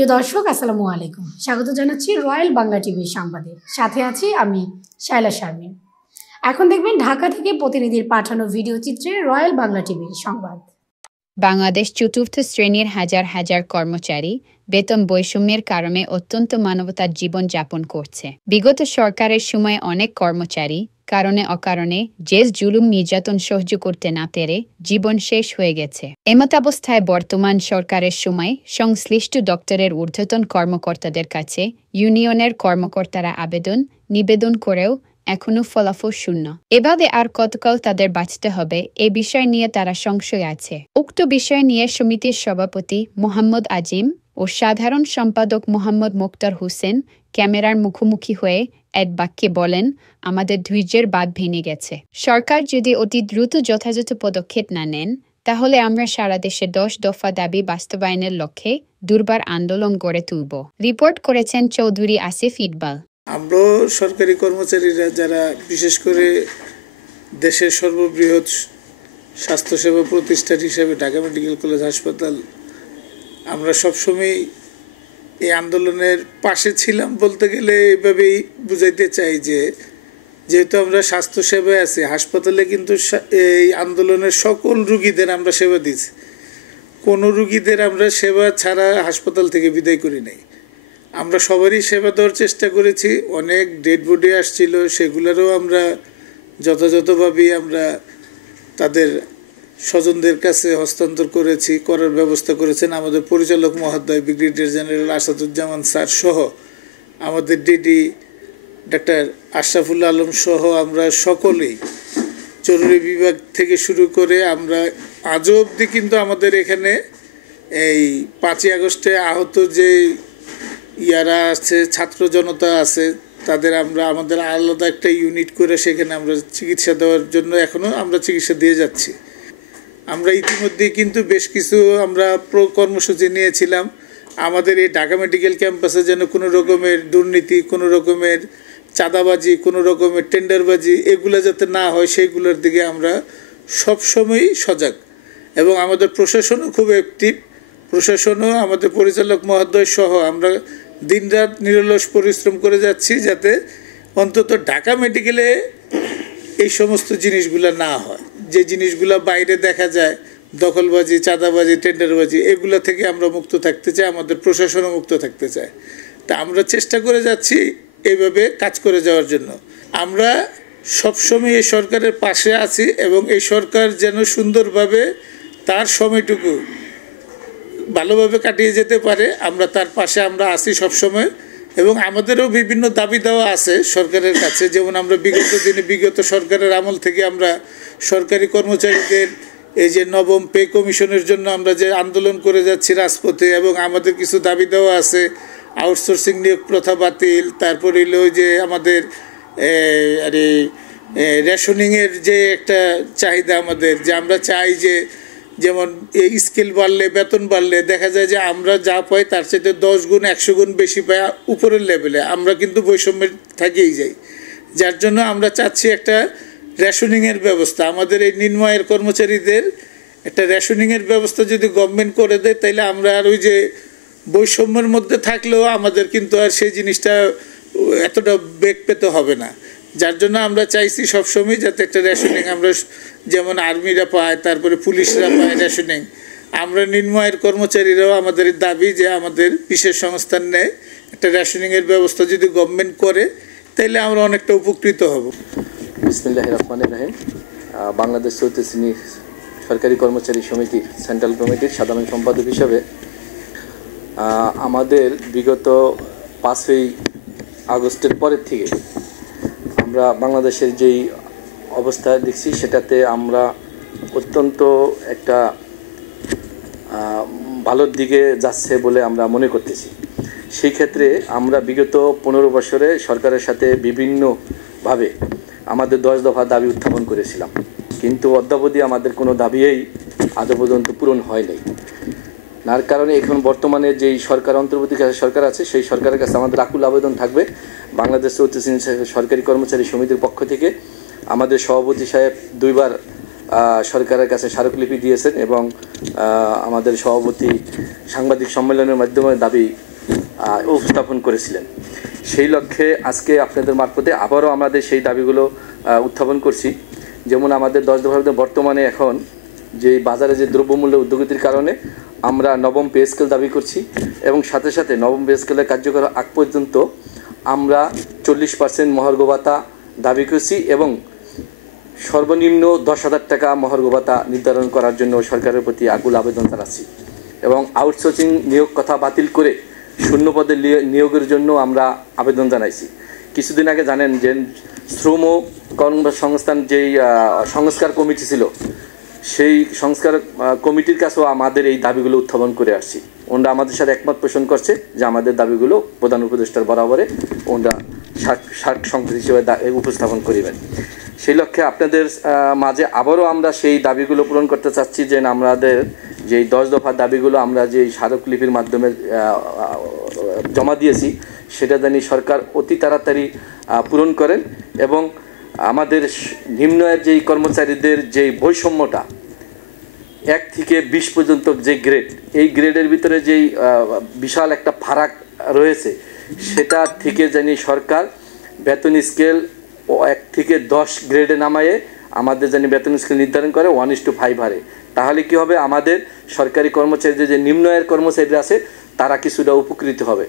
প্রিয় দর্শক আসসালামু আলাইকুম, স্বাগত জানাচ্ছি রয়্যাল বাংলা টিভির সংবাদে। সাথে আছি আমি শায়লা শারমিন। এখন দেখবেন ঢাকা থেকে প্রতিনিধির পাঠানো ভিডিও চিত্রে রয়্যাল বাংলা টিভির সংবাদ। বাংলাদেশ চতুর্থ শ্রেণীর হাজার হাজার কর্মচারী বেতন বৈষম্যের কারণে অত্যন্ত মানবতার জীবন যাপন করছে। বিগত সরকারের সময় অনেক কর্মচারী কারণে অকারণে জেল জুলুম নির্যাতন সহ্য করতে না পেরে জীবন শেষ হয়ে গেছে। এমতাবস্থায় বর্তমান সরকারের সময় সংশ্লিষ্ট দপ্তরের ঊর্ধ্বতন কর্মকর্তাদের কাছে ইউনিয়নের কর্মকর্তারা নিবেদন করেও এখনো ফলাফল শূন্য। এভাবে আর কতকাল তাদের বাঁচতে হবে এ বিষয় নিয়ে তারা সংশয় আছে। উক্ত বিষয় নিয়ে সমিতির সভাপতি মোহাম্মদ আজিম ও সাধারণ সম্পাদক মোহাম্মদ মোক্তার হোসেন ক্যামেরার মুখোমুখি হয়ে এক বাক্যে বলেন, আমাদের ধৈর্যের বাঁধ ভেঙে গেছে। সরকার যদি অতি দ্রুত যথাযথ পদক্ষেপ না নেন তাহলে আমরা সারা দেশে 10 দফা দাবি বাস্তবায়নের লক্ষ্যে দুর্বার আন্দোলন গড়ে তুলব। রিপোর্ট করেছেন চৌধুরী আসিফ ইকবাল। আমরা সরকারি কর্মচারীরা যারা বিশেষ করে দেশের সর্ববৃহৎ স্বাস্থ্যসেবা প্রতিষ্ঠান হিসেবে ঢাকা মেডিকেল কলেজ হাসপাতাল, আমরা সবসময় এই আন্দোলনের পাশে ছিলাম বলতে গেলে এভাবেই বুঝাইতে চাই যে যেহেতু আমরা স্বাস্থ্যসেবায় আছি, হাসপাতালে কিন্তু এই আন্দোলনের সকল রুগীদের আমরা সেবা দিচ্ছি। কোনো রুগীদের আমরা সেবা ছাড়া হাসপাতাল থেকে বিদায় করি নাই। আমরা সবারই সেবা দেওয়ার চেষ্টা করেছি। অনেক ডেড বডি আসছিল, সেগুলোরও আমরা যথাযথভাবেই আমরা তাদের স্বজনদের কাছে হস্তান্তর করার ব্যবস্থা করেছেন আমাদের পরিচালক মহোদয় ব্রিগেডিয়ার জেনারেল আসাদুজ্জামান স্যার সহ, আমাদের ডিডি ডাক্তার আশরাফুল আলম সহ আমরা সকলেই, জরুরি বিভাগ থেকে শুরু করে আমরা আজও অবধি কিন্তু আমাদের এখানে এই 5ই আগস্টে আহত যে ইয়ারা আছে, ছাত্র জনতা আছে, তাদের আমাদের আলাদা একটা ইউনিট করে সেখানে আমরা চিকিৎসা দেওয়ার জন্য এখনও আমরা চিকিৎসা দিয়ে যাচ্ছি। আমরা ইতিমধ্যেই কিন্তু বেশ কিছু আমরা কর্মসূচি নিয়েছিলাম আমাদের এই ঢাকা মেডিকেল ক্যাম্পাসে যেন কোনো রকমের দুর্নীতি, কোনো রকমের চাঁদাবাজি, কোনো রকমের টেন্ডারবাজি এগুলো যাতে না হয় সেইগুলোর দিকে আমরা সবসময়ই সজাগ। এবং আমাদের প্রশাসনও খুব অ্যাক্টিভ। প্রশাসনও আমাদের পরিচালক মহোদয় সহ আমরা দিনরাত নিরলস পরিশ্রম করে যাচ্ছি যাতে অন্তত ঢাকা মেডিকেলে এই সমস্ত জিনিসগুলো না হয়। যে জিনিসগুলো বাইরে দেখা যায়, দখলবাজি, চাঁদাবাজি, টেন্ডারবাজি, এগুলো থেকে আমরা মুক্ত থাকতে চাই, আমাদের প্রশাসনও মুক্ত থাকতে চায়। তা আমরা চেষ্টা করে যাচ্ছি এইভাবে কাজ করে যাওয়ার জন্য। আমরা সবসময় এই সরকারের পাশে আছি এবং এই সরকার যেন সুন্দরভাবে তার সময়টুকু ভালোভাবে কাটিয়ে যেতে পারে, আমরা তার পাশে আমরা আছি সবসময়। এবং আমাদেরও বিভিন্ন দাবি দেওয়া আছে সরকারের কাছে, যেমন আমরা বিগত সরকারের আমল থেকে আমরা সরকারি কর্মচারীদের এই যে নবম পে কমিশনের জন্য আমরা যে আন্দোলন করে যাচ্ছি রাজপথে, এবং আমাদের কিছু দাবি দেওয়া আছে, আউটসোর্সিং নিয়োগ প্রথা বাতিল, তারপরে হলো যে আমাদের রেশনিংয়ের যে একটা চাহিদা আমাদের, যে আমরা চাই যে যেমন এই স্কেল বাড়লে, বেতন বাড়লে দেখা যায় যে আমরা যা পাই তার চাইতে 10 গুণ 100 গুণ বেশি পাই উপরের লেভেলে, আমরা কিন্তু বৈষম্যের থেকেই যাই। যার জন্য আমরা চাচ্ছি একটা রেশনিংয়ের ব্যবস্থা, আমাদের এই নিম্ন আয়ের কর্মচারীদের একটা রেশনিংয়ের ব্যবস্থা যদি গভর্নমেন্ট করে দেয় তাহলে আমরা আর ওই যে বৈষম্যের মধ্যে থাকলেও আমাদের কিন্তু আর সেই জিনিসটা এতটা বেগ পেতে হবে না। যার জন্য আমরা চাইছি সবসময় যাতে একটা রেশনিং আমরা যেমন আর্মিরা পায়, তারপরে পুলিশরা পায় রেশনিং, আমরা নিম্ন আয়ের কর্মচারীরাও আমাদের দাবি যে আমাদের বিশেষ সংস্থান নেয় একটা রেশনিংয়ের ব্যবস্থা যদি গভর্নমেন্ট করে তাহলে আমরা অনেকটা উপকৃত হব। বিসমিল্লাহির রহমানির রহিম। বাংলাদেশ চতুর্থ শ্রেণীর সরকারি কর্মচারী সমিতির সেন্ট্রাল কমিটির সাধারণ সম্পাদক হিসাবে আমাদের বিগত 5ই আগস্টের পরের থেকে আমরা বাংলাদেশের যেই অবস্থা দেখছি সেটাতে আমরা অত্যন্ত একটা ভালোর দিকে যাচ্ছে বলে আমরা মনে করতেছি। সেই ক্ষেত্রে আমরা বিগত 15 বছরে সরকারের সাথে বিভিন্নভাবে আমাদের 10 দফা দাবি উত্থাপন করেছিলাম, কিন্তু অদ্যাবধি আমাদের কোনো দাবিই আজও পর্যন্ত পূরণ হয় নাই। তার কারণে এখন বর্তমানে যেই অন্তর্বর্তীকালীন সরকার আছে সেই সরকারের কাছে আমাদের আকুল আবেদন থাকবে, বাংলাদেশ চতুর্থ শ্রেণীর সরকারি কর্মচারী সমিতির পক্ষ থেকে আমাদের সভাপতি সাহেব 2বার সরকারের কাছে স্মারকলিপি দিয়েছেন এবং আমাদের সভাপতি সাংবাদিক সম্মেলনের মাধ্যমে দাবি উপস্থাপন করেছিলেন। সেই লক্ষ্যে আজকে আপনাদের মারফতে আবারও আমাদের সেই দাবিগুলো উত্থাপন করছি। যেমন আমাদের 10 দফার বর্তমানে এখন যে বাজারে যে দ্রব্যমূল্য ঊর্ধ্বগতির কারণে আমরা নবম পে স্কেল দাবি করছি, এবং সাথে সাথে নবম পে স্কেলের কার্যকর আগ পর্যন্ত আমরা 40% মহার্ঘ ভাতা দাবি করছি, এবং সর্বনিম্ন 10,000 টাকা মহার্ঘ ভাতা নির্ধারণ করার জন্য সরকারের প্রতি আকুল আবেদন জানাচ্ছি। এবং আউটসোর্সিং নিয়োগ কথা বাতিল করে শূন্য পদে নিয়োগের জন্য আমরা আবেদন জানাইছি। কিছুদিন আগে জানেন যে শ্রম কর্মসংস্থান যেই সংস্কার কমিটি ছিল, সেই সংস্কার কমিটির কাছেও আমাদের এই দাবিগুলো উত্থাপন করে আসছি। ওনারা আমাদের সাথে একমত পোষণ করছে যে আমাদের দাবিগুলো প্রধান উপদেষ্টার বরাবরে ওনারা সার্ক সংসদ হিসেবে উপস্থাপন করিবেন। সেই লক্ষ্যে আপনাদের মাঝে আবারও আমরা সেই দাবিগুলো পূরণ করতে চাচ্ছি যে আমাদের যেই 10 দফার দাবিগুলো আমরা যে স্মারকলিপির মাধ্যমে জমা দিয়েছি সেটা জানি সরকার অতি তাড়াতাড়ি পূরণ করেন, এবং আমাদের নিম্ন আয়ের যেই কর্মচারীদের যেই বৈষম্যটা 1 থেকে 20 পর্যন্ত যে গ্রেড, এই গ্রেডের ভিতরে যেই বিশাল একটা ফারাক রয়েছে, সেটা থেকে জানি সরকার বেতন স্কেল 1 থেকে 10 গ্রেডে নামায়ে আমাদের জানি বেতন স্কেল নির্ধারণ করে 1:5 হারে। তাহলে কি হবে, আমাদের সরকারি কর্মচারীদের যে নিম্ন আয়ের কর্মচারীরা আছে তারা কিছুটা উপকৃত হবে।